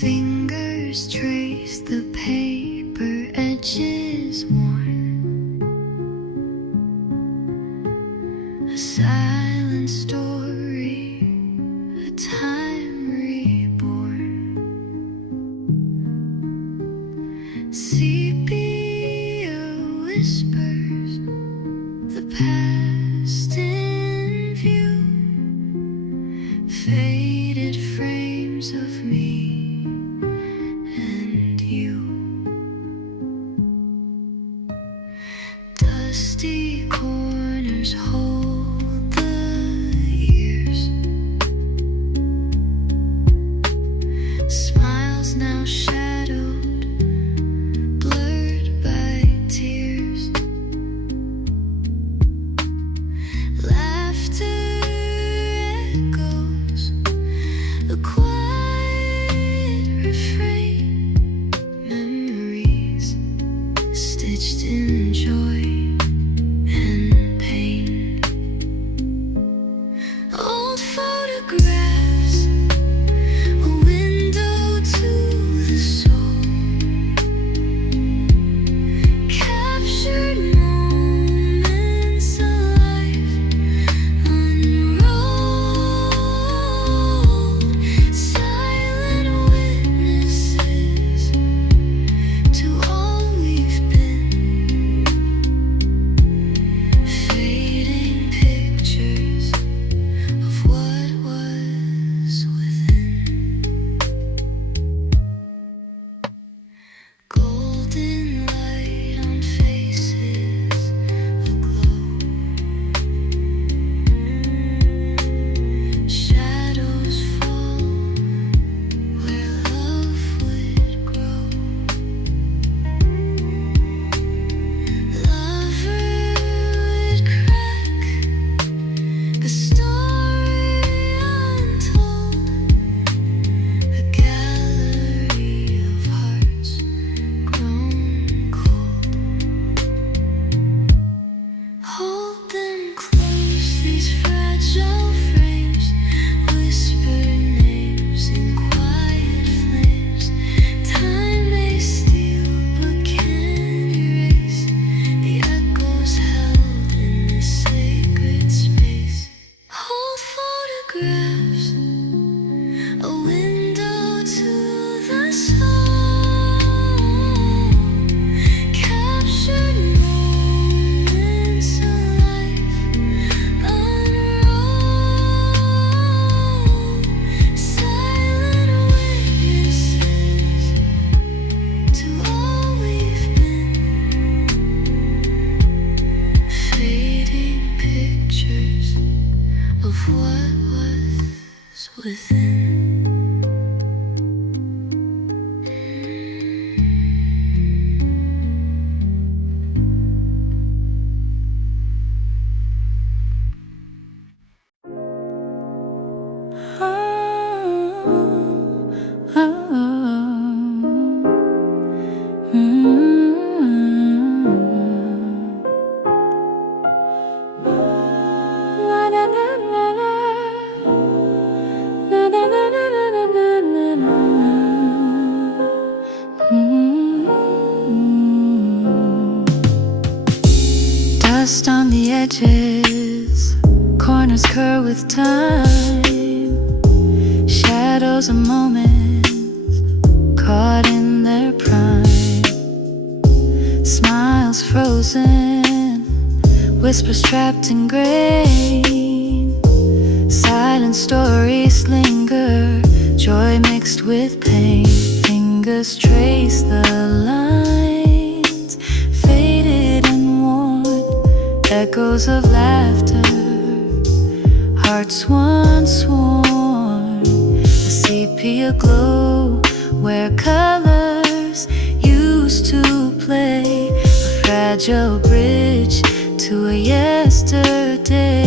Fingers trace the paper edges worn, a silent story, a time reborn. Sepia whispers the past in view, faded frames of me and you. Dusty corners hold the years, smiles now shadowed, blurred by tears. Laughter echoes, a quiet refrain, memories stitched in joy and pain. Old photographs, a window to the soul, captured moments alive, unrolled, silent witnesses to all we've been, fading pictures of what was within. Golden light on faces aglow, shadows fall where love would grow. Lover would crack a story untold, a gallery of hearts grown cold. Hold them close, these fragile frames, whisper names in quiet flames. Time may steal but can't erase the echoes held in this sacred space. Hold photographs, a window to the soul, captured moments alive, unrolled, silent witnesses to all we've been, fading pictures of what was within. Dust on the edges, corners curl with time, shadows of moments caught in their prime, smiles frozen, whispers trapped in grain, silent stories linger, joy mixed with pain. Fingers trace the lines, faded and worn, echoes of laughter, hearts once worn, a sepia glow where colors used to play, a fragile bridge to a yesterday.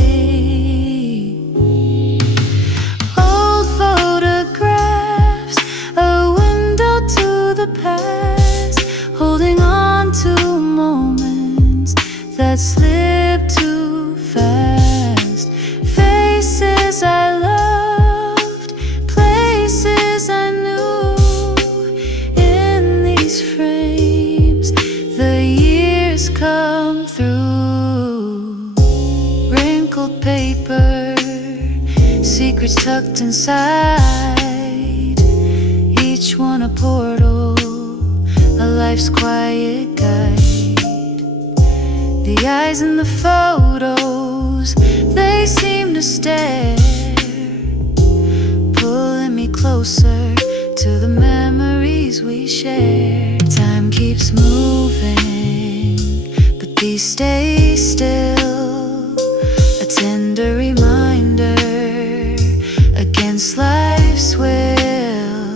Old photographs, a window to the past, holding on to moments that slip too fast. fast. Faces I loved, places I knew. In these frames, the years come through. Wrinkled paper, secrets tucked inside, each one a portal, a life's quiet guide. The eyes in the photos, they seem to stare, pulling me closer to the memories we shared. Time keeps moving, but these stay still, a tender reminder against life's will.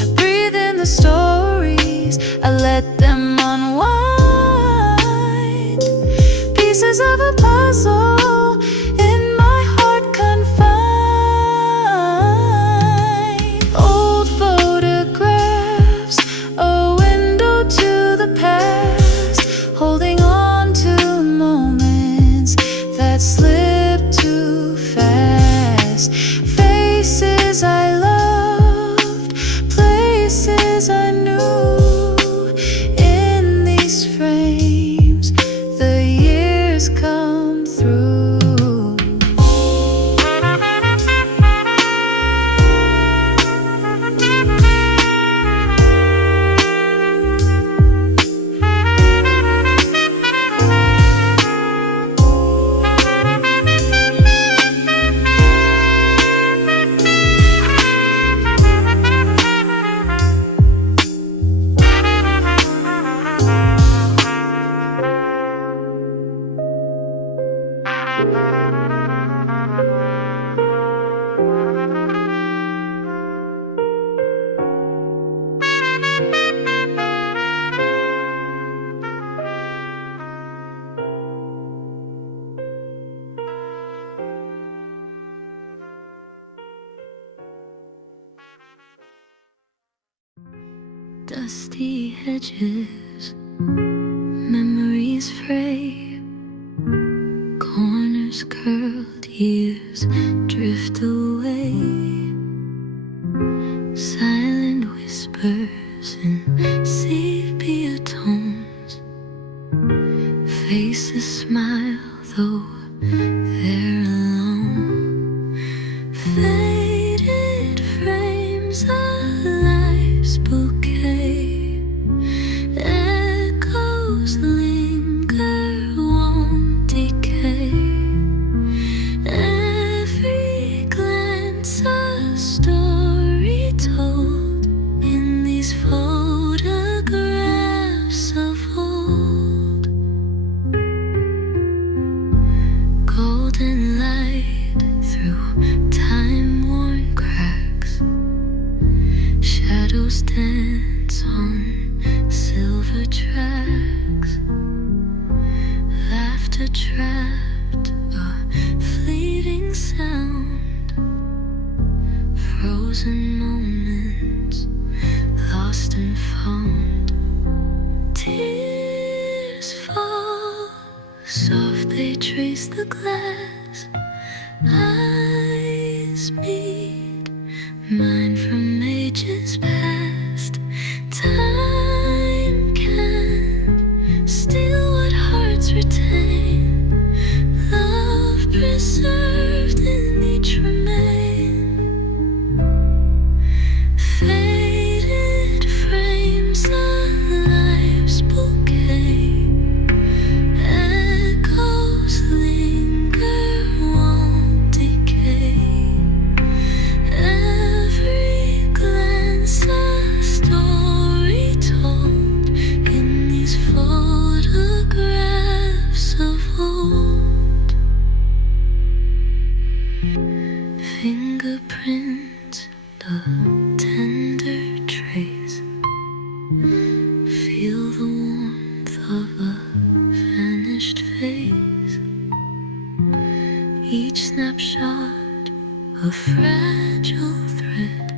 I breathe in the stories, I let them unwind, pieces of a puzzle in my heart confined. Old photographs, a window to the past, holding on to moments that slip too fast. Faces I loved, places I knew. In these frames, the years come through. Dusty hedges, memories fray, corners curled, years drift away. Silent whispers in sepia tones, faces smile though they're alone. Faded frames, a life's bouquet, echoes linger, won't decay. Every glance a story told in these photographs of old. Golden light through time-worn cracks, shadows dance on silver tracks. Laughter trapped, a fleeting sound, frozen moments lost and found. Tears fall, soft they trace the glass. Eyes meet, mine from ages past. Time can't steal what hearts retain, love preserved in each remain. Faded frames, a life's bouquet, echoes linger, won't decay. Every glance a story told in these photographs of old. Fingerprints, the tender trace, feel the warmth of a vanished face. Each snapshot a fragile thread,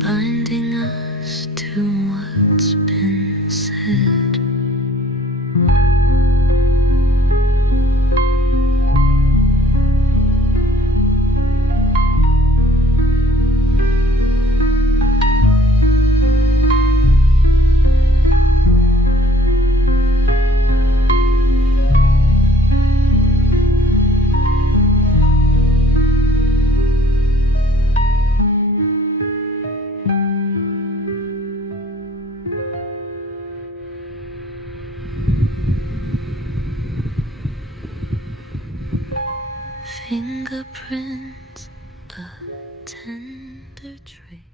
binding us to what's been said. fingerprints, a tender trace.